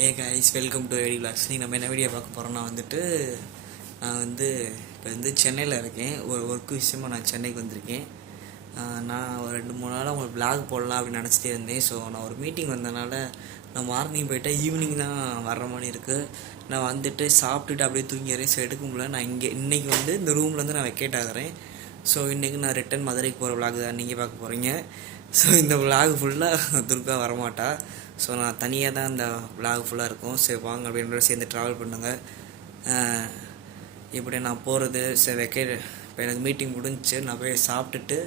Guys, welcome to IT vlogs. நீங்கள் நம்ம என்ன வீடியோ பார்க்க போகிறோம்னா நான் இப்போ சென்னையில் இருக்கேன். ஒரு ஒர்க் விஷயமாக நான் சென்னைக்கு வந்திருக்கேன். நான் ஒரு 2-3 நாளாக உங்களுக்கு விளாக் போடலாம் அப்படின்னு நினச்சிட்டே இருந்தேன். ஸோ நான் ஒரு மீட்டிங் வந்தனால நான் மார்னிங் போயிட்டேன், ஈவினிங் தான் வர்ற மாதிரி இருக்குது. நான் வந்துட்டு சாப்பிட்டுட்டு அப்படியே தூங்கிடுறேன். ஸோ எடுக்க முடியல. நான் இன்றைக்கி இந்த ரூம்லேருந்து நான் வெக்கேட் ஆகிறேன். ஸோ இன்றைக்கி நான் ரிட்டன் மதுரைக்கு போகிற விளாக் தான் நீங்கள் பார்க்க போகிறீங்க. ஸோ இந்த விளாக் ஃபுல்லாக துர்கா வரமாட்டா. ஸோ நான் தனியாக தான் இந்த விளாக் ஃபுல்லாக இருக்கும். சரி வாங்க அப்படின்ற சேர்ந்து ட்ராவல் பண்ணுங்கள். இப்படி நான் போகிறது சரி இப்போ எனக்கு மீட்டிங் முடிஞ்சிச்சு. நான் போய் சாப்பிட்டுட்டு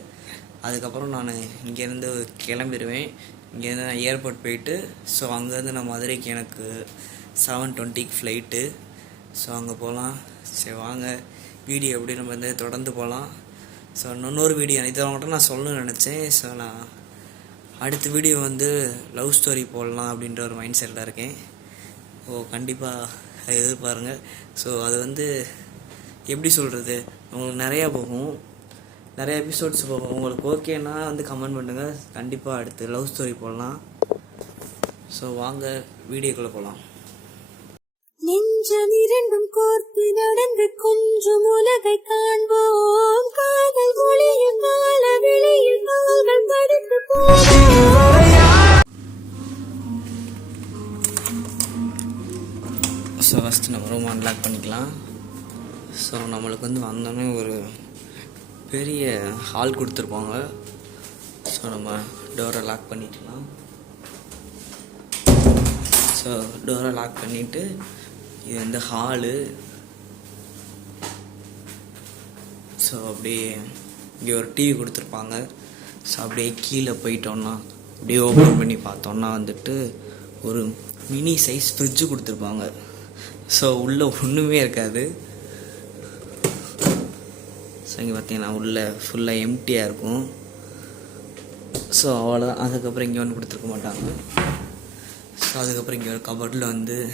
அதுக்கப்புறம் நான் இங்கேருந்து கிளம்பிடுவேன். இங்கேருந்து நான் ஏர்போர்ட் போயிட்டு ஸோ அங்கேருந்து நான் மதுரைக்கு எனக்கு 7:20 ஃப்ளைட்டு. ஸோ அங்கே போகலாம். சரி வாங்க வீடியோ எப்படி நம்ம தொடர்ந்து போகலாம். ஸோ இன்னொரு வீடியோ இதை மட்டும் நான் சொல்லணும்னு நினச்சேன். ஸோ நான் அடுத்த வீடியோ லவ் ஸ்டோரி போடலாம் அப்படின்ற ஒரு மைண்ட் செட்டில் இருக்கேன். கண்டிப்பாக எதிர்பாருங்க. ஸோ அது எப்படி சொல்கிறது, உங்களுக்கு நிறையா போகும், நிறைய எபிசோட்ஸ் போகும். உங்களுக்கு ஓகேன்னா கமெண்ட் பண்ணுங்கள். கண்டிப்பாக அடுத்து லவ் ஸ்டோரி போடலாம். ஸோ வாங்க வீடியோக்குள்ளே போகலாம். நெஞ்சம் இரண்டும் கோர்த்து நடந்து கொஞ்சம் உலகை காண்போம். காதல் ஒளியும் கால வெளியில் கால்கள் தடுத்து ஸோ ஃபஸ்ட்டு நம்ம ரூம் அன்லாக் பண்ணிக்கலாம். ஸோ நம்மளுக்கு வந்தோடனே ஒரு பெரிய ஹால் கொடுத்துருப்பாங்க. ஸோ நம்ம டோரை லாக் பண்ணிக்கலாம். ஸோ டோரை லாக் பண்ணிவிட்டு இது ஹாலு. ஸோ அப்படியே இங்கே ஒரு டிவி கொடுத்துருப்பாங்க. ஸோ அப்படியே கீழே போயிட்டோன்னா அப்படியே ஓப்பன் பண்ணி பார்த்தோன்னா ஒரு மினி சைஸ் ஃப்ரிட்ஜு கொடுத்துருப்பாங்க. ஸோ உள்ளே ஒன்றுமே இருக்காது. ஸோ இங்கே பார்த்தீங்கன்னா உள்ளே ஃபுல்லாக எம்டியாக இருக்கும். ஸோ அவ்வளோதான். அதுக்கப்புறம் இங்கே ஒன்று கொடுத்துருக்க மாட்டாங்க. ஸோ அதுக்கப்புறம் இங்கே ஒரு கபோர்டில்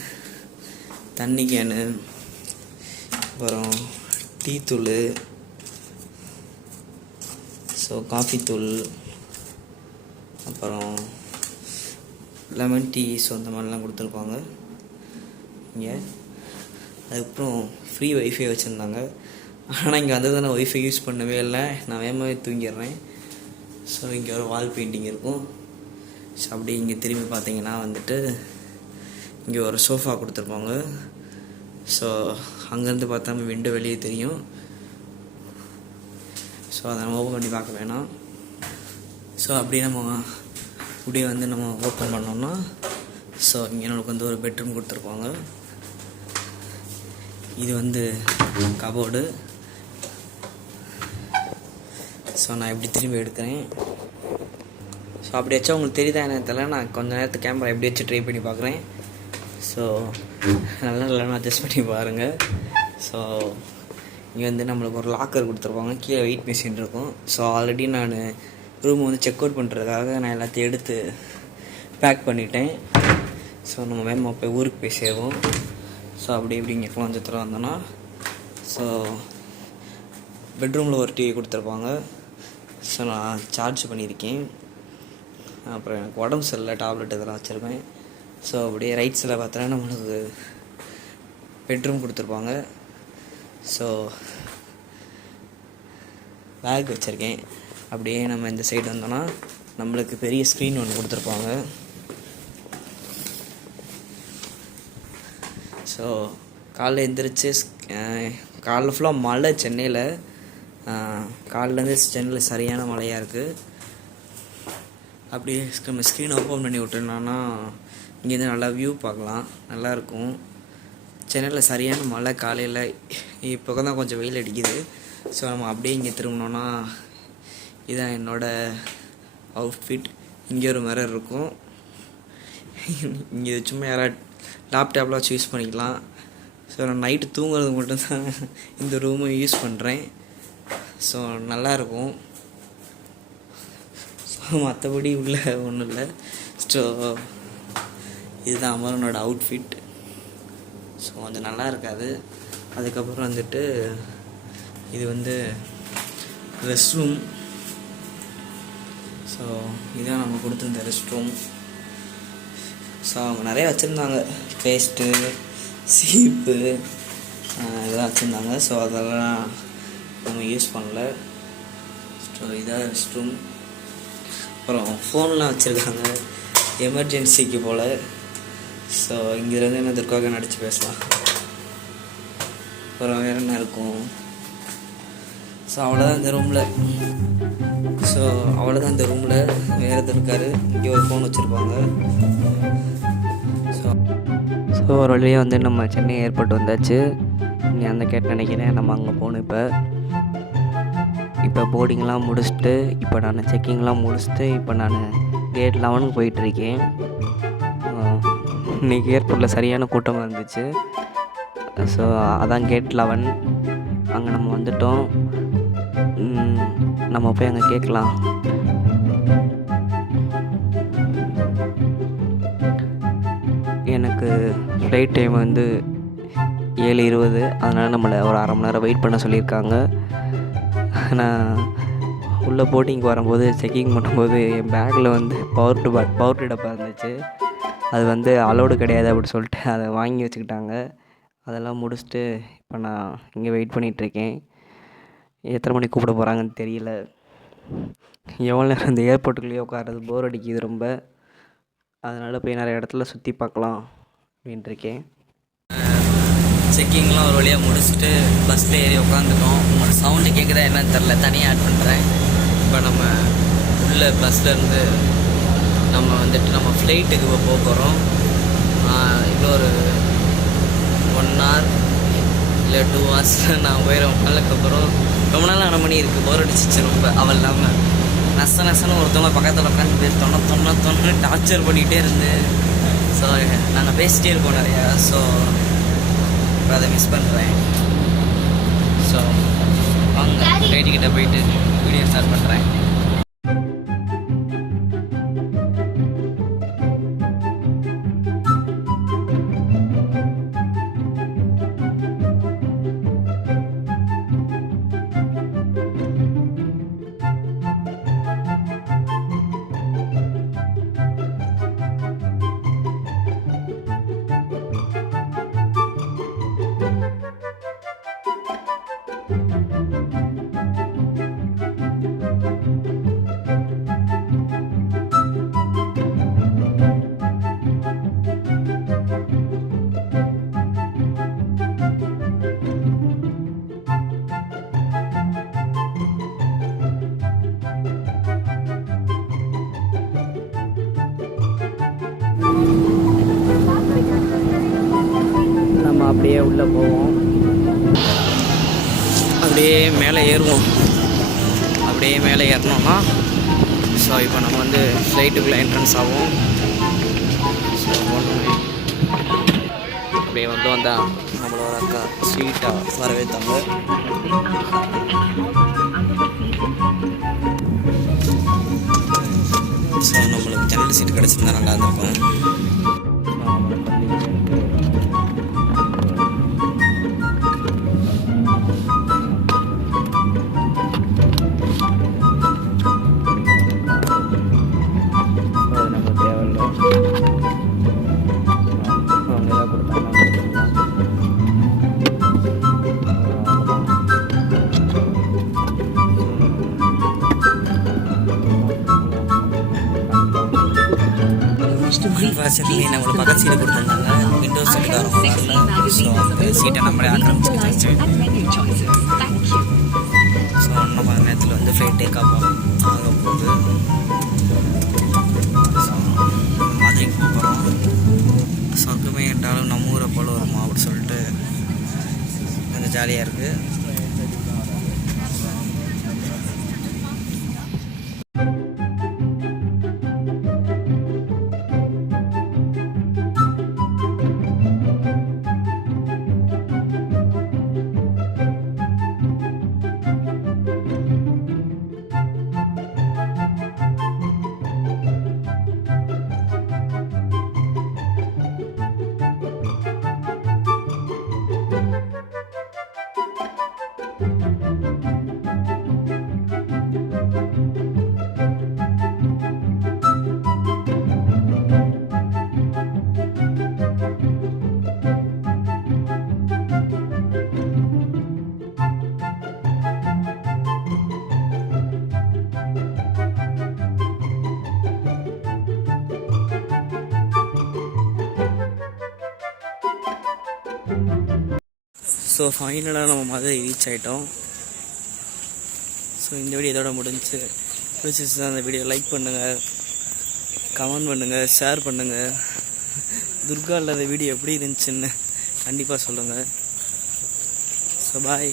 தண்ணி கேனு, அப்புறம் டீ தூள், ஸோ காஃபி தூள், அப்புறம் லெமன் டீ, ஸோ அந்த மாதிரிலாம் கொடுத்துருப்பாங்க இங்கே. அதுக்கப்புறம் ஃப்ரீ ஒய்ஃபை வச்சுருந்தாங்க. ஆனால் இங்கே நான் ஒய்ஃபை யூஸ் பண்ணவே இல்லை. நான் வேகமாகவே தூங்கிடுறேன். ஸோ இங்கே ஒரு வால் பெயிண்டிங் இருக்கும். ஸோ அப்படி இங்கே திரும்பி பார்த்தீங்கன்னா இங்கே ஒரு சோஃபா கொடுத்துருப்பாங்க. ஸோ அங்கேருந்து பார்த்தா நம்ம விண்டோ வெளியே தெரியும். ஸோ அதை நம்ம ஓப்பன் பண்ணி பார்க்க வேணாம். ஸோ அப்படியே நம்ம இப்படியே நம்ம ஓப்பன் பண்ணோம்னா ஸோ இங்கே நம்மளுக்கு ஒரு பெட்ரூம் கொடுத்துருப்பாங்க. இது கபோர்டு. ஸோ நான் எப்படி திரும்பி எடுக்கிறேன். ஸோ அப்படி வச்சா உங்களுக்கு தெரியுதா என்ன தெரியல. நான் கொஞ்சம் நேரத்துக்கு கேமரா எப்படி வச்சு ட்ரை பண்ணி பார்க்குறேன். ஸோ நல்லா அட்ஜஸ்ட் பண்ணி பாருங்கள். ஸோ இங்கே நம்மளுக்கு ஒரு லாக்கர் கொடுத்துருப்பாங்க. கீழே வெயிட் மிஷின் இருக்கும். ஸோ ஆல்ரெடி நான் ரூம் செக் அவுட் பண்ணுறதுக்காக நான் எல்லாத்தையும் எடுத்து பேக் பண்ணிட்டேன். ஸோ நம்ம வேகமாக போய் ஊருக்கு போய் சேருவோம். ஸோ அப்படி இப்படி இங்கே குளஞ்சத்தில் வந்தோன்னா ஸோ பெட்ரூமில் ஒரு டிவி கொடுத்துருப்பாங்க. ஸோ நான் சார்ஜ் பண்ணியிருக்கேன். அப்புறம் எனக்கு உடம்பு சரியில்லை, டேப்லெட் இதெல்லாம் வச்சுருப்பேன். ஸோ அப்படியே ரைட் சைடில் பார்த்தோன்னா நம்மளுக்கு பெட்ரூம் கொடுத்துருப்பாங்க. ஸோ பேக் வச்சுருக்கேன். அப்படியே நம்ம இந்த சைடு வந்தோன்னா நம்மளுக்கு பெரிய ஸ்க்ரீன் ஒன்று கொடுத்துருப்பாங்க. ஸோ காலைல எழுந்திரிச்சு காலைல ஃபுல்லாக மழை சென்னையில். காலையிலேருந்து சென்னையில் சரியான மழையாக இருக்குது. அப்படியே நம்ம ஸ்க்ரீன் ஓப்பன் பண்ணி விட்டோம்னா இங்கேருந்து நல்லா வியூ பார்க்கலாம், நல்லாயிருக்கும். சென்னையில் சரியான மழை காலையில். இப்போ தான் கொஞ்சம் வெயில் அடிக்குது. ஸோ நம்ம அப்படியே இங்கே திரும்பினோன்னா இதுதான் என்னோடய அவுட்ஃபிட். இங்கே ஒரு மிரர் இருக்கும். இங்கே சும்மா யாராவது லேப்டாப்லாம் வச்சு யூஸ் பண்ணிக்கலாம். ஸோ நான் நைட்டு தூங்குறது மட்டும்தான் இந்த ரூமை யூஸ் பண்ணுறேன். ஸோ நல்லாயிருக்கும். ஸோ மற்றபடி உள்ள ஒன்றும் இல்லை. ஸோ இதுதான் அமரனோட அவுட்ஃபிட். ஸோ கொஞ்சம் நல்லா இருக்காது. அதுக்கப்புறம் இது ரெஸ்ட் ரூம். ஸோ இதான் நம்ம கொடுத்துருந்த ரெஸ்ட் ரூம். ஸோ அவங்க நிறைய வச்சுருந்தாங்க, பேஸ்ட்டு, சீப்பு இதெல்லாம் வச்சுருந்தாங்க. ஸோ அதெல்லாம் நம்ம யூஸ் பண்ணல. ஸோ இதான் ரெஸ்ட் ரூம். அப்புறம் ஃபோன்லாம் வச்சுருக்காங்க எமர்ஜென்சிக்கு போல். ஸோ இங்கேருந்து என்ன துர்காக நடித்து பேசலாம். அப்புறம் வேறு என்ன இருக்கும்? ஸோ அவ்வளோதான் இந்த ரூமில். வேறு எதுவும் இருக்காரு. இங்கே ஒரு ஃபோன் வச்சுருப்பாங்க. ஸோ ஒரு வழியாக வந்து நம்ம சென்னை ஏர்போர்ட் வந்தாச்சு. நீ அந்த கேட் நினைக்கிறேன், நம்ம அங்கே போகணும். இப்போ போர்டிங்லாம் முடிச்சுட்டு, இப்போ நான் செக்கிங்லாம் முடிச்சுட்டு, இப்போ நான் கேட் 11 போயிட்டுருக்கேன். இன்றைக்கி ஏர்போர்ட்டில் சரியான கூட்டமாக இருந்துச்சு. ஸோ அதான் கேட் 11. அங்கே நம்ம வந்துட்டோம். நம்ம போய் அங்கே கேட்கலாம். எனக்கு ஃப்ளைட் டைம் வந்து 7:20. அதனால் நம்மளை ஒரு அரை மணி நேரம் வெயிட் பண்ண சொல்லியிருக்காங்க. நான் உள்ளே போட்டிங்க்கு வரும்போது செக்கிங் பண்ணும்போது என் பேக்கில் வந்து பவர் டப்பா இருந்துச்சு. அது வந்து அலோடு கிடையாது அப்படின்னு சொல்லிட்டு அதை வாங்கி வச்சுக்கிட்டாங்க. அதெல்லாம் முடிச்சுட்டு இப்போ நான் இங்கே வெயிட் பண்ணிகிட்ருக்கேன். எத்தனை மணிக்கு கூப்பிட போகிறாங்கன்னு தெரியல. எவ்வளோ நேரம் இந்த ஏர்போர்ட்டுக்குள்ளேயே உட்கார்றது போர் அடிக்குது ரொம்ப. அதனால் போய் நிறைய இடத்துல சுற்றி பார்க்கலாம் அப்படின்ட்டுருக்கேன். செக்கிங்லாம் ஒரு வழியாக முடிச்சுட்டு பஸ்ஸில் ஏறி உட்காந்துட்டோம். உங்களோட சவுண்டு கேட்குதா என்னன்னு தெரில, தனியாக ஆட் பண்ணுறேன். இப்போ நம்ம உள்ள பஸ்லேருந்து நம்ம வந்துட்டு நம்ம ஃப்ளைட்டுக்கு போக போகிறோம். இன்னொரு 1 hour இல்லை 2 hours நான் போயிடும். அதுக்கப்புறம் ரொம்ப நாள் 1 மணி இருக்குது. போர் அடிச்சிச்சு ரொம்ப. அவள் இல்லாமல் நசன்னு ஒருத்தவங்க பக்கத்தில் உட்காந்து தொண்ணு டார்ச்சர் பண்ணிகிட்டே இருந்து. ஸோ நாங்கள் பேசிகிட்டே இருக்கோம் நிறையா. ஸோ இப்போ அதை மிஸ் பண்ணுறேன். ஸோ வாங்க ஃப்ளைட்டுக்கிட்ட போயிட்டு வீடியோ ஸ்டார்ட் பண்ணுறேன். நம்ம அப்படியே உள்ளே போவோம். அப்படியே மேலே ஏறுவோம். அப்படியே மேலே ஏறினோம்னா ஸோ இப்போ நம்ம வந்து ஃப்ளைட்டுக்குள்ளே என்ட்ரன்ஸ் ஆகும். ஸோ அப்படியே வந்தால் நம்மளோட அக்கா ஸ்வீட்டாக வரவேற்றாங்க. ஸோ நம்மளுக்கு ஜன்னல் சீட்டு கிடச்சிருந்தா நல்லா இருந்திருக்கும். நம்மளை பக்கத்து சீட்டு கொடுத்துருந்தாங்க. விண்டோ சீட்டுக்காரங்க வரல. ஸோ அந்த சீட்டை நம்மளே ஆக்கிரமிச்சுக்கிட்டாச்சு. ஸோ இன்னும் கொஞ்ச நேரத்தில் வந்து ஃப்ளைட் டேக் ஆக போகுது. ஸோ மதுரைக்கு போக போகிறோம். சொர்க்கமே என்றாலும் நம்ம ஊரை போல் வருமா அப்படின்னு சொல்லிட்டு கொஞ்சம் ஜாலியாக இருக்குது. ஸோ ஃபைனலாக நம்ம மதுரை ரீச் ஆகிட்டோம். ஸோ இந்த வீடியோ இதோட பிடிச்சிருச்சுன்னா அந்த வீடியோ லைக் பண்ணுங்கள், கமெண்ட் பண்ணுங்கள், ஷேர் பண்ணுங்கள். துர்கா இல்லாத வீடியோ எப்படி இருந்துச்சுன்னு கண்டிப்பாக சொல்லுங்கள். So bye.